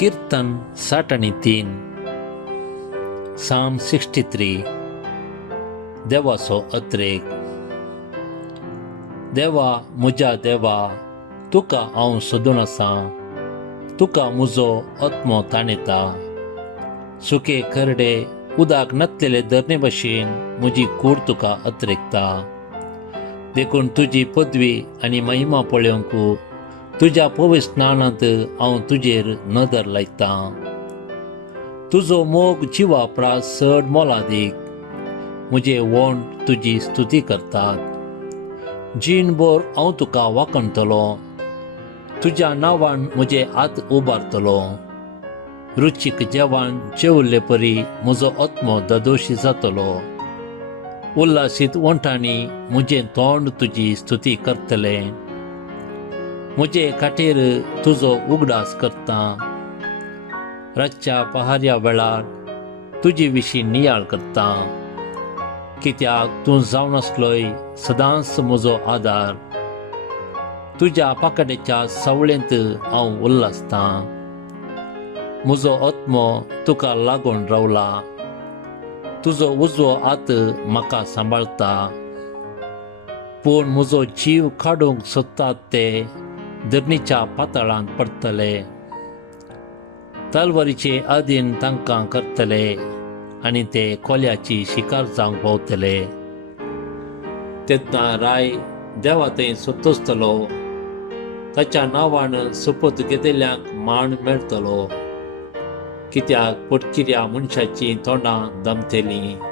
कीर्तन 63 Psalm 63 देवाचो अत्रेक. देवा म्हज्या देवा, तुका हांव सोदून आसां, तुका म्हजो आत्मो ताणयता. सुके खरडे उदक नतलेले धरणे भशेन म्हजी कूड तुका अत्रेकता. देखून तुजी पदवी आनी महिमा पळोवंक तुज्या पवित्र स्नानांत हांव तुजेर नदर लायतां. तुजो मोग जिवा प्रास चड मोलादीक, म्हजे वोंड तुजी स्तुती करतात. जीणभर हांव तुका वाखणतलो, तुज्या नांवान म्हजे हात उबारतलो. रुचीक जेवण जेवल्ले परी म्हजो आत्मो ददोशी जातलो. उल्हासीत वंठांनी म्हजें तोंड तुजी स्तुती करतलें. म्हजे खाटीर तुजो उगडास करता. रातच्या पहाऱ्या वेळार तुजे विशीं नियाळ करता. कित्याक तूं जावन आसलोय सदांच म्हजो आदार. तुज्या पाकड्याच्या सावळेंत हांव उल्हासतां. म्हजो आत्मो तुका लागून रावला. तुजो उजवो हात म्हाका सांबाळता. पूण म्हजो जीव काडूंक सोदतात ते धरणीच्या पातळांत पडटले. तलवारीचे आदीन तांकां करतले आनी ते कोल्याची शिकार जावंक भोंवतले. तेन्ना राय देवा थंय सोंतोसतलो. ताच्या नांवान सोपत घेतिल्ल्यांक मान मेळटलो. कित्याक पटकिऱ्या मनशाची तोंडां दमतेलीं.